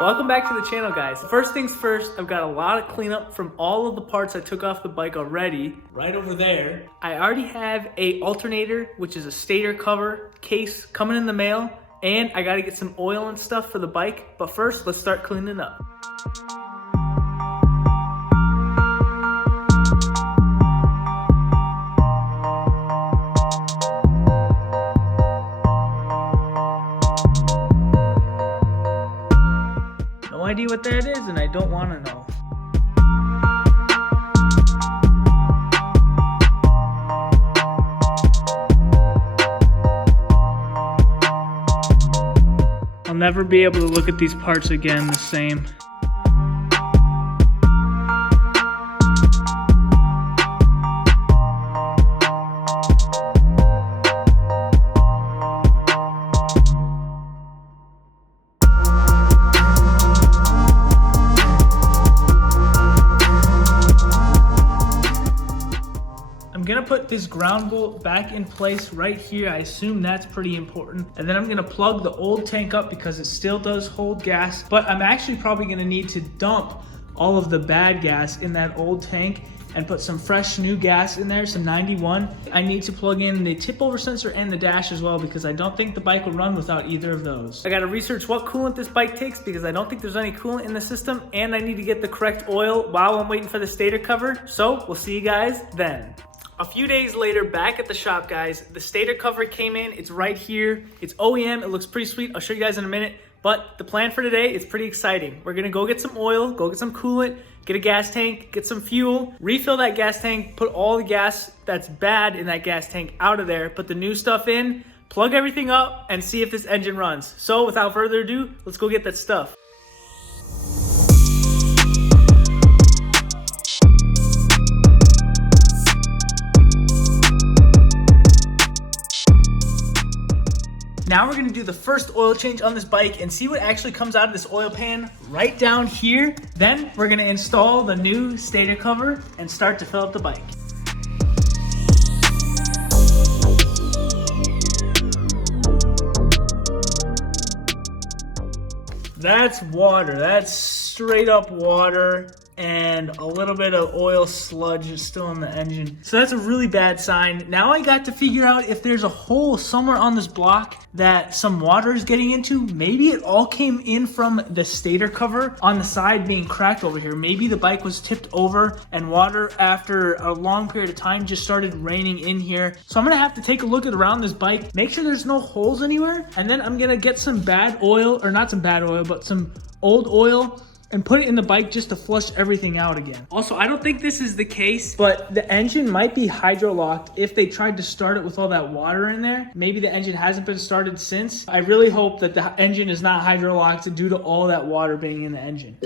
Welcome back to the channel, guys. First things first, I've got a lot of cleanup from all of the parts I took off the bike already. Right over there. I already have a alternator, which is a stator cover case, coming in the mail, and I gotta get some oil and stuff for the bike. But first, let's start cleaning up. No idea what that is, and I don't want to know. I'll never be able to look at these parts again the same. I'm gonna put this ground bolt back in place right here. I assume that's pretty important. And then I'm gonna plug the old tank up because it still does hold gas, but I'm actually probably gonna need to dump all of the bad gas in that old tank and put some fresh new gas in there, some 91. I need to plug in the tip over sensor and the dash as well because I don't think the bike will run without either of those. I gotta research what coolant this bike takes because I don't think there's any coolant in the system, and I need to get the correct oil while I'm waiting for the stator cover. So we'll see you guys then. A few days later, back at the shop, guys, the stator cover came in. It's right here. It's OEM. It looks pretty sweet. I'll show you guys in a minute. But the plan for today is pretty exciting. We're gonna go get some oil, go get some coolant, get a gas tank, get some fuel, refill that gas tank, put all the gas that's bad in that gas tank out of there, put the new stuff in, plug everything up, and see if this engine runs. So without further ado, let's go get that stuff. Now we're gonna do the first oil change on this bike and see what actually comes out of this oil pan right down here. Then we're gonna install the new stator cover and start to fill up the bike. That's water, that's straight up water, and a little bit of oil sludge is still in the engine. So that's a really bad sign. Now I got to figure out if there's a hole somewhere on this block that some water is getting into. Maybe it all came in from the stator cover on the side being cracked over here. Maybe the bike was tipped over and water after a long period of time just started raining in here. So I'm gonna have to take a look at around this bike, make sure there's no holes anywhere, and then I'm gonna get some bad oil, or not some bad oil, but some old oil, and put it in the bike just to flush everything out again. Also, I don't think this is the case, but the engine might be hydro-locked if they tried to start it with all that water in there. Maybe the engine hasn't been started since. I really hope that the engine is not hydro-locked due to all that water being in the engine.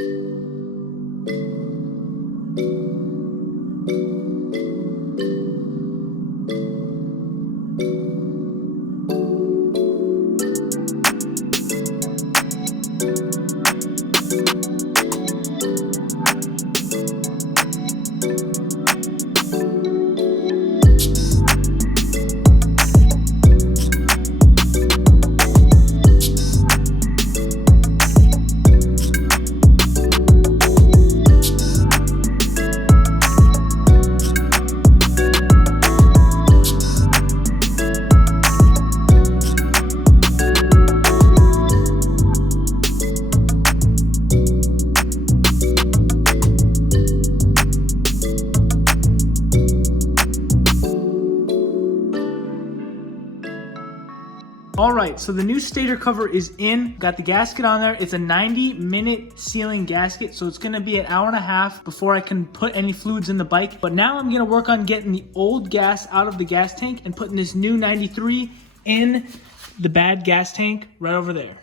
All right, so the new stator cover is in. Got the gasket on there. It's a 90-minute sealing gasket, so it's gonna be an hour and a half before I can put any fluids in the bike. But now I'm gonna work on getting the old gas out of the gas tank and putting this new 93 in the bad gas tank right over there.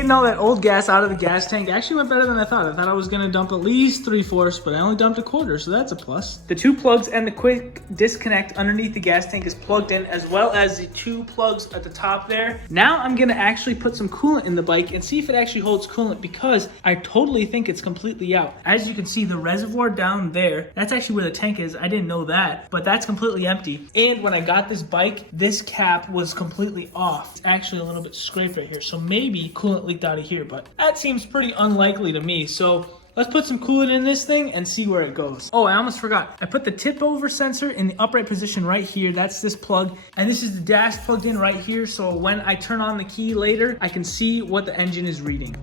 getting all that old gas out of the gas tank actually went better than I thought. I thought I was gonna dump at least 3/4, but I only dumped 1/4, so that's a plus. The 2 plugs and the quick disconnect underneath the gas tank is plugged in, as well as the 2 plugs at the top there. Now I'm gonna actually put some coolant in the bike and see if it actually holds coolant, because I totally think it's completely out. As you can see, the reservoir down there, that's actually where the tank is. I didn't know that, but that's completely empty. And when I got this bike, this cap was completely off. It's actually a little bit scraped right here, so maybe coolant leaked out of here, but that seems pretty unlikely to me. So let's put some coolant in this thing and see where it goes. Oh, I almost forgot. I put the tip over sensor in the upright position right here. That's this plug. And this is the dash plugged in right here. So when I turn on the key later, I can see what the engine is reading.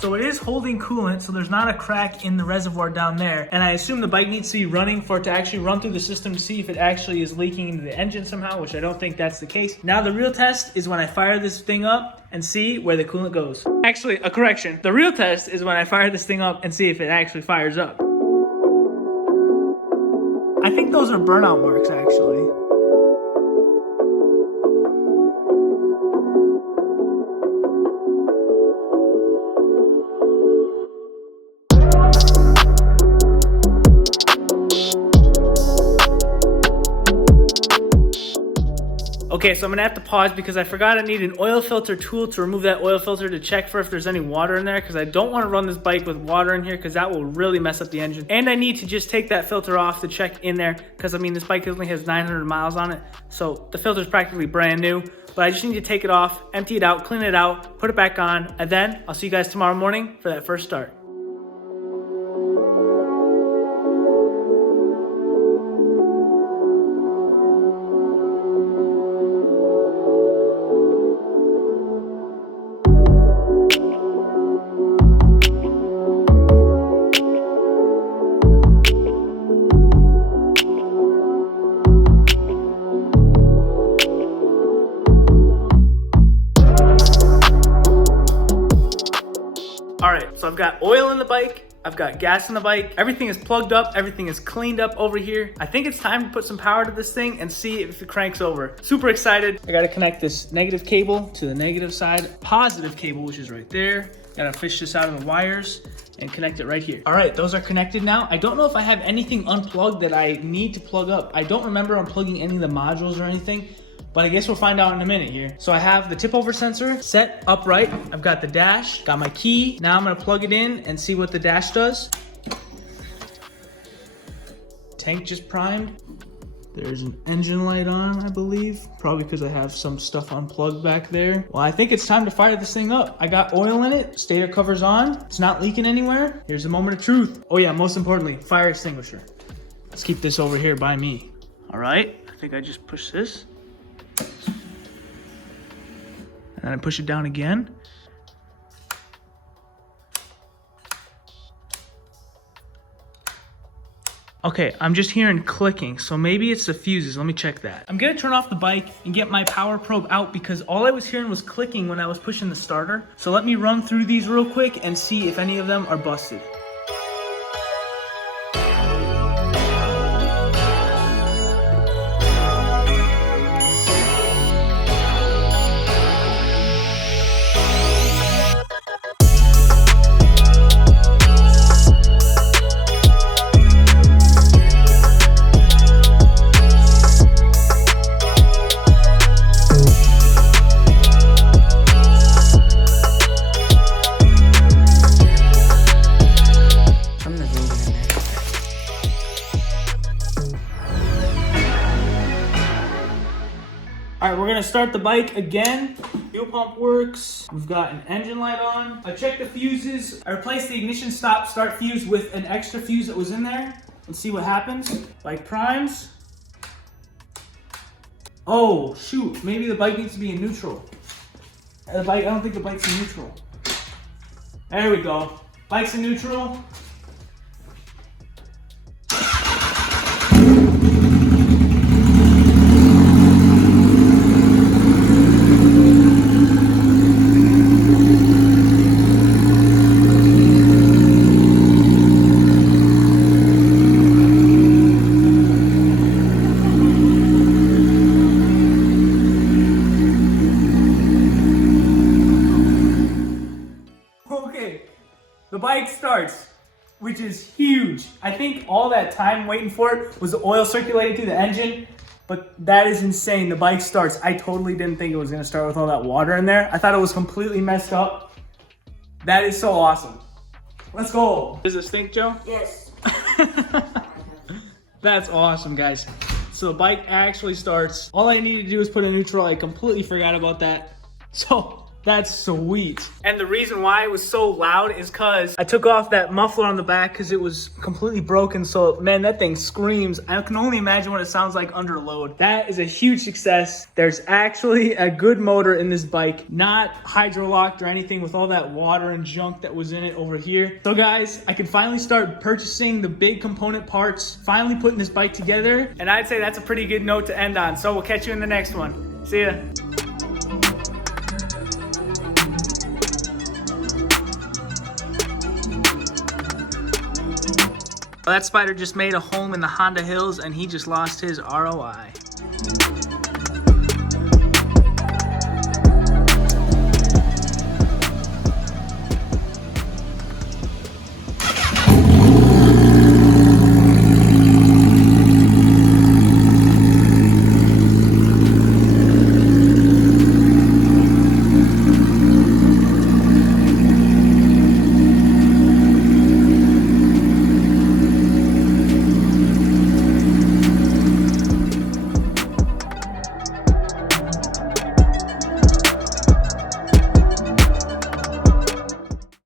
So it is holding coolant, so there's not a crack in the reservoir down there. And I assume the bike needs to be running for it to actually run through the system to see if it actually is leaking into the engine somehow, which I don't think that's the case. Now the real test is when I fire this thing up and see where the coolant goes. Actually, a correction. The real test is when I fire this thing up and see if it actually fires up. I think those are burnout marks, actually. Okay, so I'm gonna have to pause because I forgot I need an oil filter tool to remove that oil filter to check for if there's any water in there, because I don't want to run this bike with water in here because that will really mess up the engine. And I need to just take that filter off to check in there, because I mean, this bike only has 900 miles on it, so the filter is practically brand new. But I just need to take it off, empty it out, clean it out, put it back on, and then I'll see you guys tomorrow morning for that first start. All right, so I've got oil in the bike, I've got gas in the bike, everything is plugged up, everything is cleaned up over here. I think it's time to put some power to this thing and see if it cranks over. Super excited. I gotta connect this negative cable to the negative side, positive cable, which is right there. Gotta fish this out of the wires and connect it right here. All right, those are connected now. I don't know if I have anything unplugged that I need to plug up. I don't remember unplugging any of the modules or anything, but I guess we'll find out in a minute here. So I have the tip over sensor set upright. I've got the dash, got my key. Now I'm gonna plug it in and see what the dash does. Tank just primed. There's an engine light on, I believe. Probably because I have some stuff unplugged back there. Well, I think it's time to fire this thing up. I got oil in it, stator cover's on. It's not leaking anywhere. Here's the moment of truth. Oh yeah, most importantly, fire extinguisher. Let's keep this over here by me. All right, I think I just pushed this. And then I push it down again. Okay, I'm just hearing clicking, so maybe it's the fuses. Let me check that. I'm gonna turn off the bike and get my power probe out because all I was hearing was clicking when I was pushing the starter. So let me run through these real quick and see if any of them are busted. All right, we're gonna start the bike again. Fuel pump works. We've got an engine light on. I checked the fuses. I replaced the ignition stop start fuse with an extra fuse that was in there. Let's see what happens. Bike primes. Oh, shoot. Maybe the bike needs to be in neutral. I don't think the bike's in neutral. There we go. Bike's in neutral. which is huge. I think all that time waiting for it was the oil circulating through the engine, but that is insane. The bike starts. I totally didn't think it was gonna start with all that water in there. I thought it was completely messed up. That is so awesome. Let's go. Does it stink, Joe? Yes. That's awesome, guys. So the bike actually starts. All I needed to do was put in neutral. I completely forgot about that. So that's sweet. And the reason why it was so loud is because I took off that muffler on the back because it was completely broken. So man, that thing screams. I can only imagine what it sounds like under load. That is a huge success. There's actually a good motor in this bike, not hydro-locked or anything with all that water and junk that was in it over here. So guys, I can finally start purchasing the big component parts, finally putting this bike together. And I'd say that's a pretty good note to end on. So we'll catch you in the next one. See ya. That spider just made a home in the Honda Hills and he just lost his ROI.